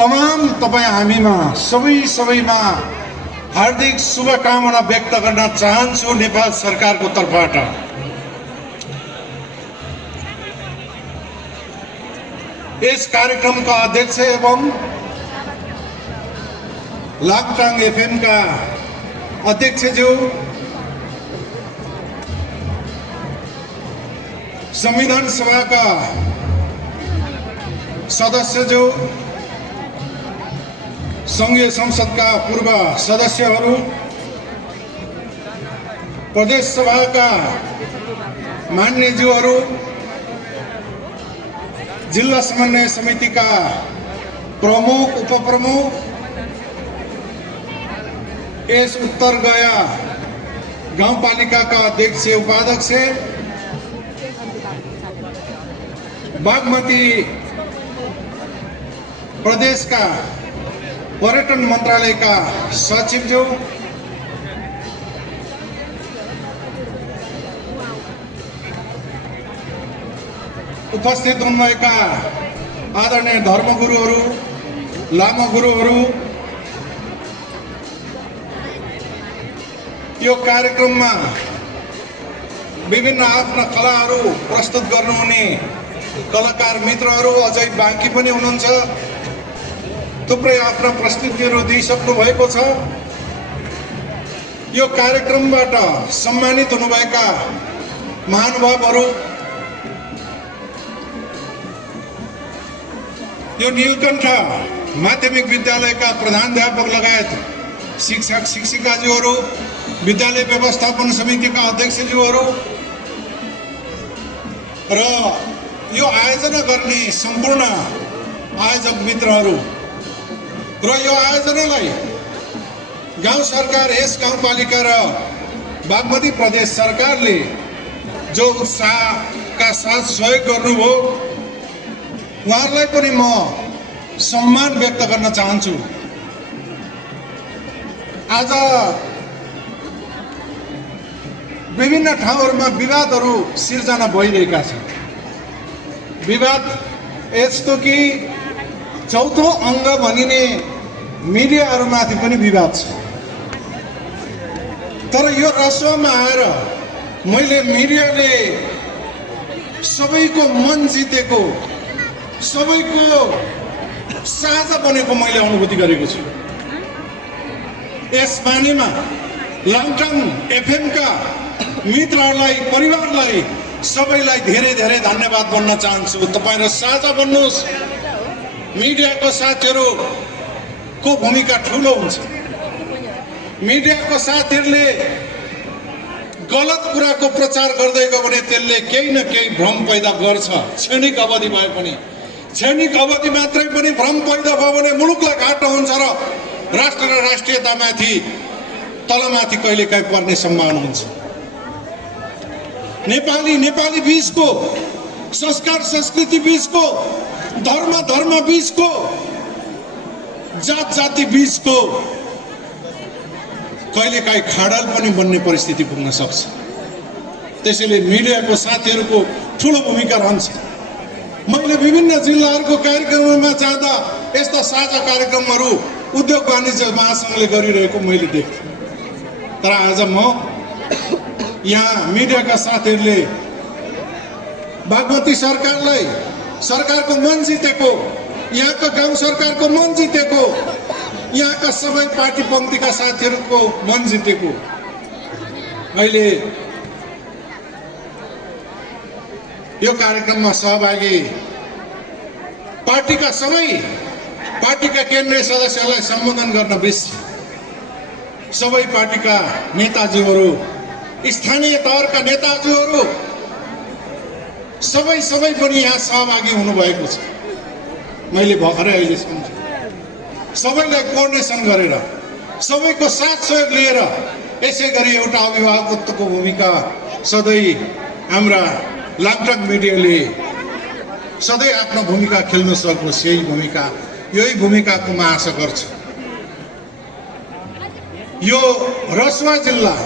तमाम तपाईँ हामीमा सबैमा हार्दिक शुभकामना व्यक्त गर्न चाहन्छु नेपाल सरकारको तर्फबाट। यस कार्यक्रमका अध्यक्ष एवं लामटाङ एफएमका अध्यक्षज्यू, संविधान सभाका सदस्यज्यू, संघीय संसदका पूर्व सदस्यहरू, प्रदेश सभाका मान्यज्यूहरू, जिल्ला समन्वय समितिका प्रमुख उपप्रमुख, यस उत्तर गया गाउँपालिकाका अध्यक्ष उपाध्यक्ष, बागमती प्रदेशका पर्यटन मन्त्रालयका सचिवज्यू, उपस्थित हुनुभएका आदरणीय धर्मगुरुहरू, लामा गुरुहरू, यो कार्यक्रममा विभिन्न आफ्ना कलाहरू प्रस्तुत गर्नुहुने कलाकार मित्रहरू अझै बाँकी पनि हुनुहुन्छ। थुप्रै आफ्ना प्रस्तुतिहरू दिइसक्नु भएको छ। यो कार्यक्रमबाट सम्मानित हुनुभएका महानुभावहरू, यो नीलकण्ठ माध्यमिक विद्यालयका प्रधानाध्यापक लगायत शिक्षक शिक्षिकाज्यूहरू, विद्यालय व्यवस्थापन समितिका अध्यक्षज्यूहरू र यो आयोजना गर्ने सम्पूर्ण आयोजक मित्रहरू र यो आयोजनालाई गाउँ सरकार, यस गाउँपालिका र बागमती प्रदेश सरकारले जो उत्साहका साथ सहयोग गर्नुभयो, उहाँहरूलाई पनि म सम्मान व्यक्त गर्न चाहन्छु। आज विभिन्न ठाउँहरूमा विवादहरू सिर्जना भइरहेका छन्। विवाद यस्तो कि चौथो अङ्ग भनिने मिडियाहरूमाथि पनि विवाद छ। तर यो रसोमा आएर मैले मिडियाले सबैको मन जितेको, सबैको साझा बनेको मैले अनुभूति गरेको छु। यस बानीमा लामटाङ एफएमका मित्रहरूलाई, परिवारलाई, सबैलाई धेरै धेरै धन्यवाद भन्न चाहन्छु। तपाईहरु साझा बन्नुहोस्। मिडियाको साथीहरूको भूमिका ठुलो हुन्छ। मिडियाको साथीहरूले गलत कुराको प्रचार गर्दै गयो भने त्यसले केही न केही भ्रम पैदा गर्छ। क्षणिक अवधि भए पनि, क्षणिक अवधि मात्रै पनि भ्रम पैदा भयो भने मुलुकलाई घाटा हुन्छ र राष्ट्र र राष्ट्रियतामाथि तलमाथि कहिलेकाहीँ पर्ने सम्भावना हुन्छ। नेपाली बीचको, संस्कार संस्कृति बीचको, धर्म बीचको, जात जाति बीचको कहिलेकाहीँ खाडल पनि बन्ने परिस्थिति पुग्न सक्छ। त्यसैले मिडियाको साथीहरूको ठुलो भूमिका रहन्छ। मैले विभिन्न जिल्लाहरूको कार्यक्रममा जाँदा यस्ता साझा कार्यक्रमहरू उद्योग वाणिज्य महासंघले गरिरहेको मैले देखेँ। तर आज म यहाँ मिडियाका साथीहरूले बागमती सरकारलाई, सरकारको मन जितेको, यहाँको गाउँ सरकारको मन जितेको, यहाँका सबै पार्टी पङ्क्तिका साथीहरूको मन जितेको, अहिले यो कार्यक्रममा सहभागी पार्टीका सबै पार्टीका केन्द्रीय सदस्यहरूलाई सम्बोधन गर्न बिर्से। सबै पार्टीका नेताजीहरू, स्थानीय तहका नेताजीहरू सबै पनि यहाँ सहभागी हुनुभएको छ। मैले भर्खरै अहिले सम्झेँ। सबैलाई कोअर्डिनेसन गरेर, सबैको साथ सहयोग लिएर यसै गरी एउटा अभिभावकत्वको भूमिका सधैँ हाम्रा लामटाङ मिडियाले सधैँ आफ्नो भूमिका खेल्न सक्नुहोस्। यही भूमिकाको म आशा गर्छु। यो रसुवा जिल्ला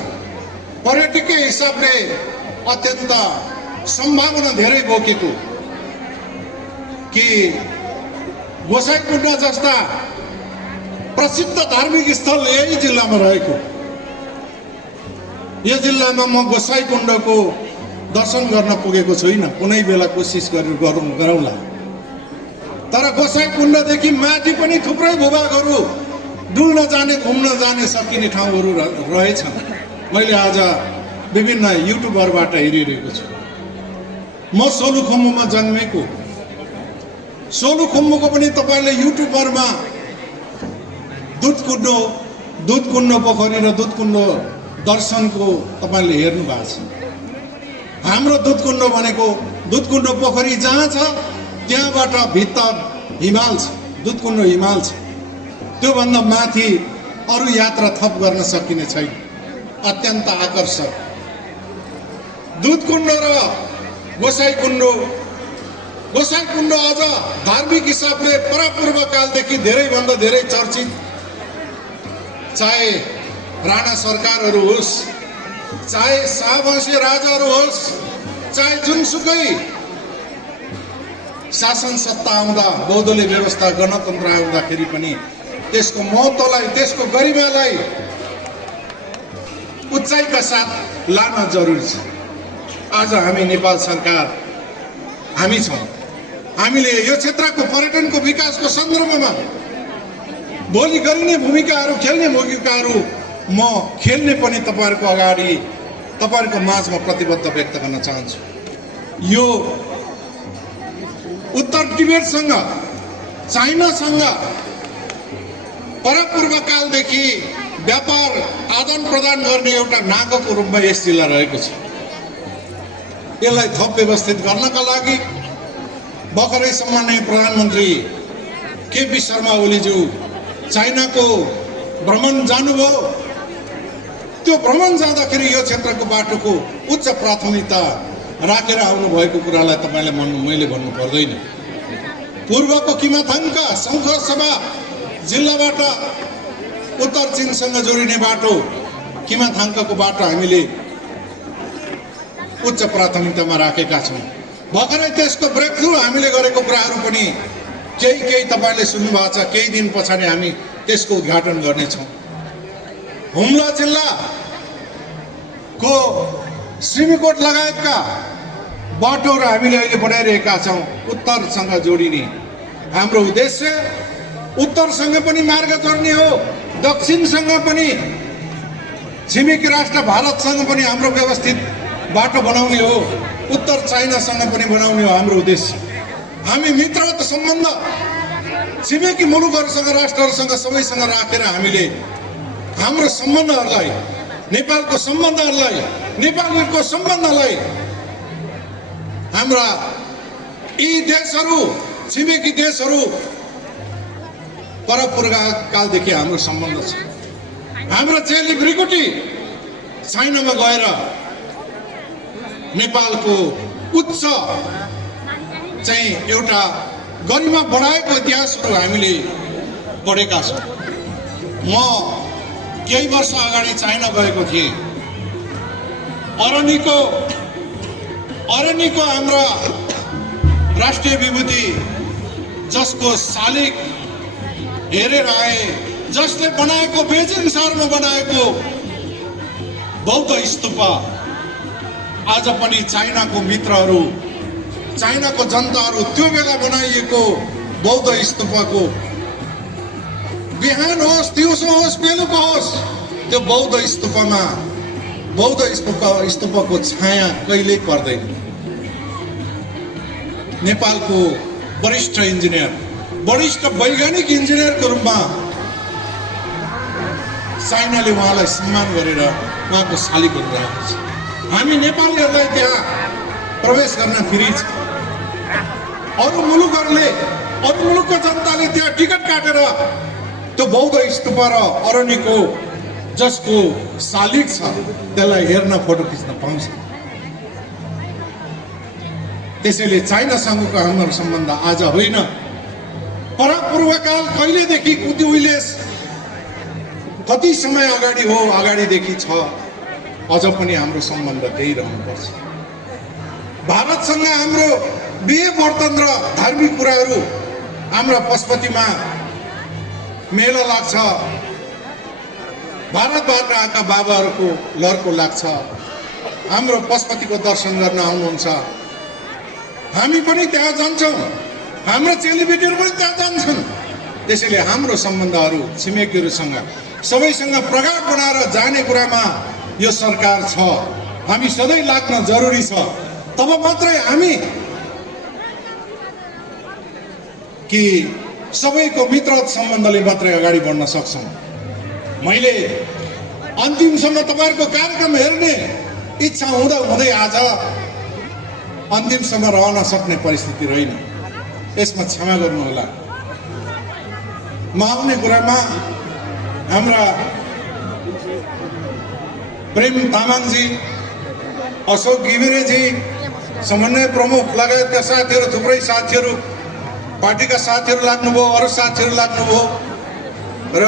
पर्यटकीय हिसाबले अत्यन्त सम्भावना धेरै बोकेको कि गोसाइकुण्ड जस्ता प्रसिद्ध धार्मिक स्थल यही जिल्लामा रहेको। यो जिल्लामा म गोसाइकुण्डको दर्शन गर्न पुगेको छुइनँ, कुनै बेला कोसिस गरौँला। तर गोसाइकुण्डदेखि माथि पनि थुप्रै भूभागहरू डुल्न जाने घुम्न जाने सकिने ठाउँहरू रहेछन्। मैले आज विभिन्न युट्युबरबाट हेरिरहेको छु। म सोलुखुम्बुमा जन्मेको। सोलुखुम्बुको पनि तपाईँले युट्युबरमा दुधकुण्ड पोखरी र दुधकुण्ड दर्शनको तपाईँले हेर्नु भएको छ। हाम्रो दुधकुण्ड भनेको दुधकुण्ड पोखरी जहाँ छ त्यहाँबाट भित्ता हिमाल छ, दुधकुण्ड हिमाल छ। त्योभन्दा माथि अरू यात्रा थप गर्न सकिने छैन। अत्यन्त आकर्षक दुधकुण्ड र गोसाइकुण्ड अझ धार्मिक हिसाबले परापूर्व कालदेखि धेरैभन्दा धेरै चर्चित। चाहे राणा सरकारहरू होस्, चाहे शाहवंशी राजाहरू होस्, चाहे जुनसुकै शासन सत्ता आउँदा, बौद्धले व्यवस्था गणतन्त्र आउँदाखेरि पनि त्यसको महत्त्वलाई, त्यसको गरिमालाई उचाइका साथ लान जरुरी छ। आज हामी नेपाल सरकार हामी छौँ। हामीले यो क्षेत्रको पर्यटनको विकासको सन्दर्भमा भोलि गरिने भूमिकाहरू, खेल्ने भूमिकाहरू म खेल्ने पनि तपाईँहरूको अगाडि, तपाईँहरूको माझमा प्रतिबद्ध व्यक्त गर्न चाहन्छु। यो उत्तर तिब्बतसँग, चाइनासँग परापूर्व कालदेखि व्यापार आदान प्रदान गर्ने एउटा नाकाको रूपमा यस जिल्ला रहेको छ। यसलाई थप व्यवस्थित गर्नका लागि भर्खरै सम्माननीय प्रधानमन्त्री केपी शर्मा ओलीज्यू चाइनाको भ्रमण जानुभयो। त्यो भ्रमण जाँदाखेरि यो क्षेत्रको बाटोको उच्च प्राथमिकता राखेर आउनुभएको कुरालाई तपाईँले मैले भन्नु पर्दैन। पूर्वको किमाथाङका शङ्खसभा जिल्लाबाट उत्तर चीनसँग जोडिने बाटो, किमाथाङको बाटो हामीले उच्च प्राथमिकतामा राखेका छौँ। भर्खरै त्यसको ब्रेक थ्रु हामीले गरेको कुराहरू पनि केही तपाईँले सुन्नुभएको छ। केही दिन पछाडि हामी त्यसको उद्घाटन गर्नेछौँ। हुम्ला जिल्लाको श्रीमिकोट लगायतका बाटोहरू हामीले अहिले बनाइरहेका छौँ उत्तरसँग जोडिने। हाम्रो उद्देश्य उत्तरसँग पनि मार्ग जोड्ने हो, दक्षिणसँग पनि, छिमेकी राष्ट्र भारतसँग पनि हाम्रो व्यवस्थित बाटो बनाउने हो, उत्तर चाइनासँग पनि बनाउने हो हाम्रो उद्देश्य। हामी मित्रवत सम्बन्ध छिमेकी मुलुकहरूसँग, राष्ट्रहरूसँग सबैसँग राखेर हामीले हाम्रो सम्बन्धहरूलाई, नेपालको सम्बन्धहरूलाई, नेपालीहरूको सम्बन्धलाई, हाम्रा यी देशहरू, छिमेकी देशहरू परापूर्व कालदेखि हाम्रो सम्बन्ध छ। हाम्रो चेली भ्रिकुटी चाइनामा गएर नेपालको उच्च चाहिँ एउटा गरिमा बढाएको इतिहासहरू हामीले पढेका छौँ। म केही वर्ष अगाडि चाइना गएको थिएँ। अरनीको हाम्रा राष्ट्रिय विभूति जसको शालिग हेरेर आए, जसले बनाएको, बेजिङ सहरमा बनाएको बौद्ध स्तूप आज पनि चाइनाको मित्रहरू, चाइनाको जनताहरू त्यो बेला बनाइएको बौद्ध स्तूपको बिहान होस्, दिउँसो होस्, बेलुका होस्, त्यो बौद्ध स्तूपको छाया कहिल्यै पर्दैन। नेपालको वरिष्ठ इन्जिनियर, वरिष्ठ वैज्ञानिक इन्जिनियरको रूपमा चाइनाले उहाँलाई सम्मान गरेर उहाँको शालिगहरू राखेको छ। हामी नेपालीहरूलाई त्यहाँ प्रवेश गर्न फ्री छ। अरू मुलुकको जनताले त्यहाँ टिकट काटेर त्यो बौद्ध स्तूप र अरनीको जसको शालिग छ त्यसलाई हेर्न, फोटो खिच्न पाउँछ। त्यसैले चाइनासँगको हाम्रो सम्बन्ध आज होइन, परापूर्वकाल कहिलेदेखि, कति समय अगाडि हो, अगाडिदेखि छ। अझ पनि हाम्रो सम्बन्ध त्यही रहनुपर्छ। भारतसँग हाम्रो बिहे वर्तन र धार्मिक कुराहरू हाम्रो पशुपतिमा मेला लाग्छ, भारतबाट आएका बाबाहरूको लहरको लाग्छ, हाम्रो पशुपतिको दर्शन गर्न आउनुहुन्छ। हामी पनि त्यहाँ जान्छौँ, हाम्रो चेलीबेटीहरू पनि त्यहाँ जान्छन्। त्यसैले हाम्रो सम्बन्धहरू छिमेकीहरूसँग सबैसँग प्रगाढ बनाएर जाने कुरामा यो सरकार छ। हामी सधैँ लाग्न जरुरी छ। तब मात्रै हामी कि सबैको मित्रवत सम्बन्धले मात्रै अगाडि बढ्न सक्छौँ। मैले अन्तिमसम्म तपाईँहरूको कार्यक्रम हेर्ने इच्छा हुँदा हुँदै आज अन्तिमसम्म रहन सक्ने परिस्थिति रहेन। यसमा क्षमा गर्नुहोला। म आउने कुरामा हाम्रा प्रेम तामाङजी, अशोक घिमिरेजी, समन्वय प्रमुख लगायतका साथीहरू, थुप्रै साथीहरू, पार्टीका साथीहरू लाग्नुभयो, अरू साथीहरू लाग्नुभयो र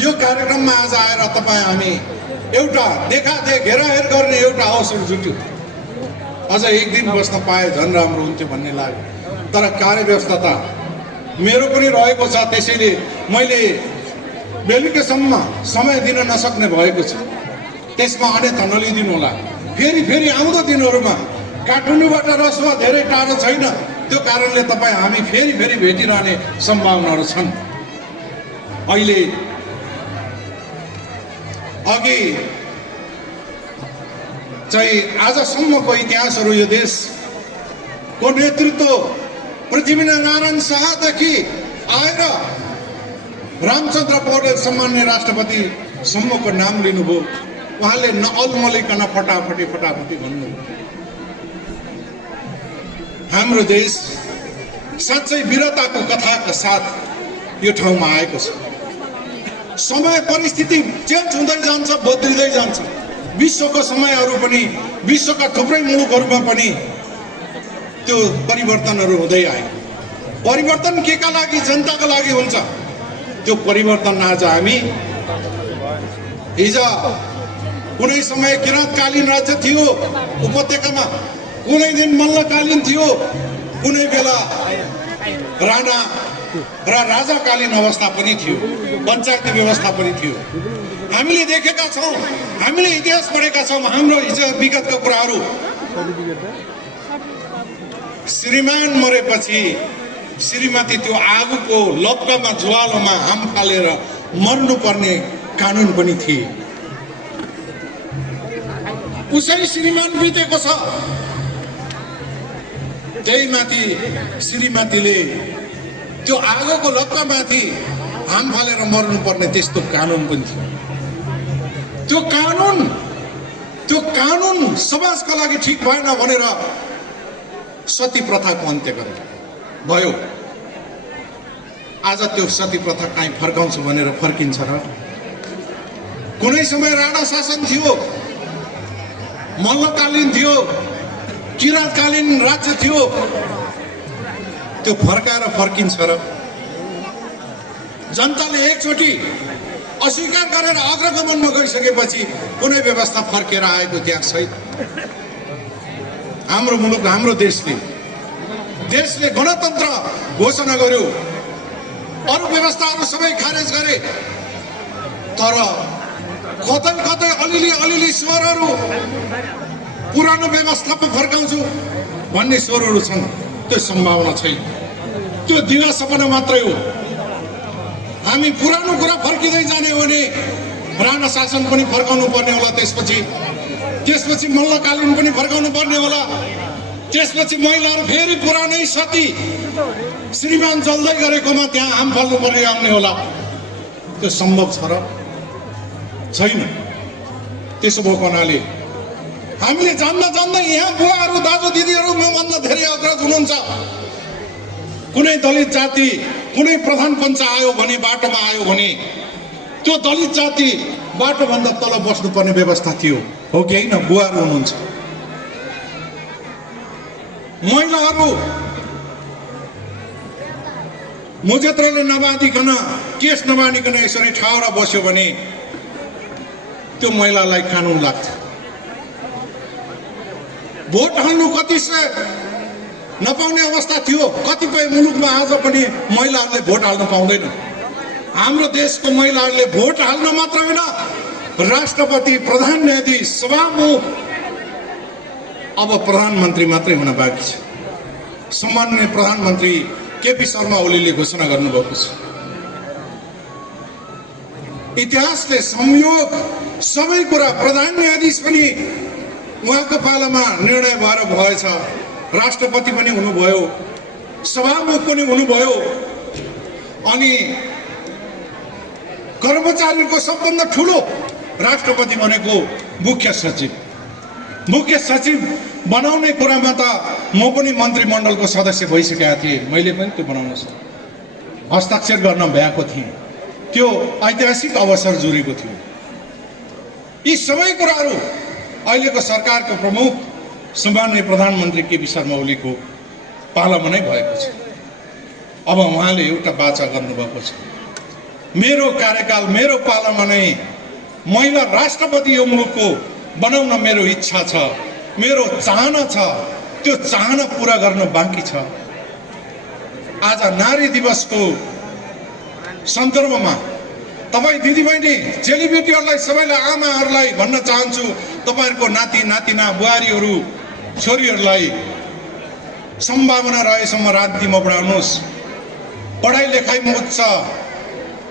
यो कार्यक्रममा आज आएर तपाईँ हामी एउटा देखादेख हेराहेर गर्ने एउटा अवसर जुट्यो। अझ एक दिन बस्न पाए झन् राम्रो हुन्थ्यो भन्ने लाग्यो। तर कार्यव्यस्तता मेरो पनि रहेको छ, त्यसैले मैले बेलुकीसम्म समय दिन नसक्ने भएको छु। त्यसमा अन्यथा नलिदिनु होला। फेरि आउँदो दिनहरूमा काठमाडौँबाट रसुवा धेरै टाढो छैन, त्यो कारणले तपाईँ हामी फेरि भेटिरहने सम्भावनाहरू छन्। अहिले अघि चाहिँ आजसम्मको इतिहासहरू यो देशको नेतृत्व पृथ्वीनारायण शाहदेखि आएर रामचन्द्र पौडेल सम्मान्य राष्ट्रपतिसम्मको नाम लिनुभयो। उहाँले नअल्मलिकन फटाफटी भन्नु। हाम्रो देश साँच्चै वीरताको कथाका साथ यो ठाउँमा आएको छ। समय परिस्थिति चेन्ज हुँदै जान्छ, बदलिँदै जान्छ। विश्वको समयहरू पनि, विश्वका थुप्रै मुलुकहरूमा पनि त्यो परिवर्तनहरू हुँदै आयो। परिवर्तन केका लागि? जनताको लागि हुन्छ। त्यो परिवर्तन आज हामी हिजो कुनै समय किराँतकालीन राज्य थियो उपत्यकामा, कुनै दिन मल्लकालीन थियो, कुनै बेला राणा र राजाकालीन अवस्था पनि थियो, पञ्चायती व्यवस्था पनि थियो। हामीले देखेका छौँ, हामीले इतिहास पढेका छौँ। हाम्रो हिजो विगतका कुराहरू, श्रीमान मरेपछि श्रीमती त्यो आगोको लपकामा ज्वालोमा हाम फालेर मर्नुपर्ने कानुन पनि थिए। उसै श्रीमान बितेको छ, त्यही माथि श्रीमतीले त्यो आगोको लपकामाथि हाम फालेर मर्नुपर्ने त्यस्तो कानुन पनि थियो। त्यो कानुन समाजका लागि ठिक भएन भनेर सती प्रथाको अन्त्य भयो। आज त्यो सती प्रथा कहीँ फर्काउँछु भनेर फर्किन्छ र? कुनै समय राणा शासन थियो, मल्लकालीन थियो, किराँतकालीन राज्य थियो, त्यो फर्काएर फर्किन्छ र? जनताले एकचोटि अस्वीकार गरेर अग्रगमनमा गइसकेपछि कुनै व्यवस्था फर्केर आएको त्यहाँ छैन। हाम्रो मुलुक, हाम्रो देशले गणतन्त्र घोषणा गर्यो, अरू व्यवस्थाहरू सबै खारेज गरे। तर कतै अलिअलि स्वरहरू पुरानो व्यवस्था पो फर्काउँछु भन्ने स्वरहरू छन्। त्यो सम्भावना छैन। त्यो दिवा सपना मात्रै हो। हामी पुरानो कुरा फर्किँदै जाने हो भने राणा शासन पनि फर्काउनु पर्ने होला, त्यसपछि मल्लकालीन पनि फर्काउनु पर्ने होला, त्यसपछि महिलाहरू फेरि पुरानै सती श्रीमान जल्दै गरेकोमा त्यहाँ हाम फाल्नु पर्ने आउने होला। त्यो सम्भव छ र? छैन। त्यसो भएको हुनाले हामीले जान्दा यहाँ बुवाहरू, दाजु दिदीहरू मभन्दा धेरै अग्रज हुनुहुन्छ। कुनै दलित जाति कुनै प्रधान पञ्च आयो भने, बाटोमा आयो भने, त्यो दलित जाति बाटोभन्दा तल बस्नुपर्ने व्यवस्था थियो, हो कि होइन? बुवाहरू हुनुहुन्छ। महिलाहरू मुजेत्रले नबाँधिकन, केस नबाँधिकन यसरी ठाउँमा बस्यो भने त्यो महिलालाई कानुन लाग्छ। भोट हाल्नु कति नपाउने अवस्था थियो। कतिपय मुलुकमा आज पनि महिलाहरूले भोट हाल्न पाउँदैन। हाम्रो देशको महिलाहरूले भोट हाल्न मात्र होइन, राष्ट्रपति, प्रधान न्यायाधीश, सभामुख, अब प्रधानमन्त्री मात्रै हुन बाँकी छ। सम्माननीय प्रधानमन्त्री केपी शर्मा ओलीले घोषणा गर्नुभएको छ। इतिहासले संयोग सबै कुरा, प्रधान न्यायाधीश पनि उहाँको पालामा निर्णय भएर भएछ, राष्ट्रपति पनि हुनुभयो, सभामुख पनि हुनुभयो, अनि कर्मचारीको सबभन्दा ठुलो राष्ट्रपति भनेको मुख्य सचिव। मुख्य सचिव बनाउने कुरामा त म पनि मन्त्रीमण्डलको सदस्य भइसकेका थिएँ। मैले पनि त्यो बनाउन हस्ताक्षर गर्न भ्याएको थिएँ। त्यो ऐतिहासिक अवसर जुरेको थियो। यी सबै कुराहरू अहिलेको सरकारको प्रमुख सम्माननीय प्रधानमन्त्री केपी शर्मा ओलीको पालामा नै भएको छ। अब उहाँले एउटा वाचा गर्नुभएको छ, मेरो कार्यकाल, मेरो पालामा नै महिला राष्ट्रपति यो मुलुकको बनाउन मेरो इच्छा छ, मेरो चाहना छ। त्यो चाहना पूरा गर्न बाँकी छ। आज नारी दिवसको सन्दर्भमा तपाईँ दिदीबहिनी, चेलीबेटीहरूलाई, सबैलाई, आमाहरूलाई भन्न चाहन्छु, तपाईँहरूको नाति नातिना, बुहारीहरू, छोरीहरूलाई सम्भावना रहेसम्म राजनीतिमा बढाउनुहोस्। पढाइ लेखाइमा उच्च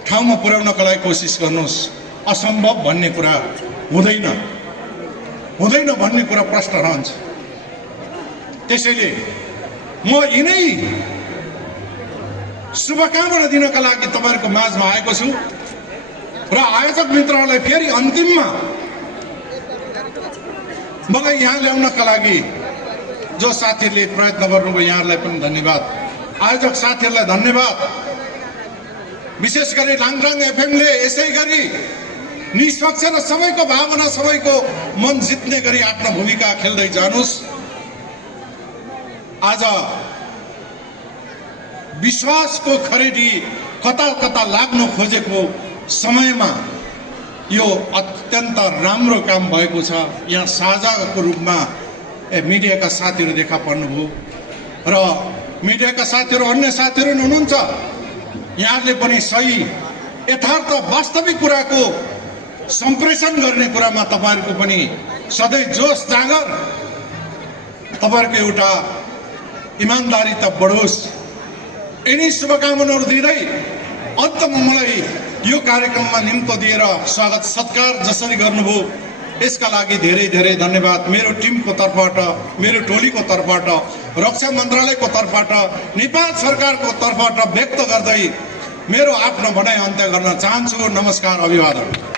ठाउँमा पुर्याउनका लागि कोसिस गर्नुहोस्। असम्भव भन्ने कुरा हुँदैन भन्ने कुरा प्रश्न रहन्छ। त्यसैले म यिनै शुभकामना दिनका लागि तपाईँहरूको माझमा आएको छु र आयोजक मित्रहरूलाई फेरि अन्तिममा मलाई यहाँ ल्याउनका लागि जो साथीहरूले प्रयत्न गर्नुभयो, यहाँहरूलाई पनि धन्यवाद। आयोजक साथीहरूलाई धन्यवाद। विशेष गरी लाङटाङ एफएमले यसै गरी निष्पक्ष र सबैको भावना, सबैको मन जित्ने गरी आफ्नो भूमिका खेल्दै जानुस्। आज विश्वासको खरेडी कता कता लाग्न खोजेको समयमा यो अत्यन्त राम्रो काम भएको छ। यहाँ साझाको रूपमा मिडियाका साथीहरू देखा पर्नुभयो र मिडियाका साथीहरू, अन्य साथीहरू हुनुहुन्छ। यहाँले पनि सही यथार्थ वास्तविक कुराको सम्प्रेषण गर्ने कुरामा तपाईँहरूको पनि सधैँ जोस जागर, तपाईँहरूको एउटा इमान्दारी त बढोस्। यिनै शुभकामनाहरू दिँदै अन्तमा मलाई यो कार्यक्रममा निम्तो दिएर स्वागत सत्कार जसरी गर्नुभयो, यसका लागि धेरै धेरै धन्यवाद। मेरो टिमको तर्फबाट, मेरो टोलीको तर्फबाट, रक्षा मन्त्रालयको तर्फबाट, नेपाल सरकारको तर्फबाट व्यक्त गर्दै मेरो आफ्नो भनाइ अन्त्य गर्न चाहन्छु। नमस्कार, अभिवादन।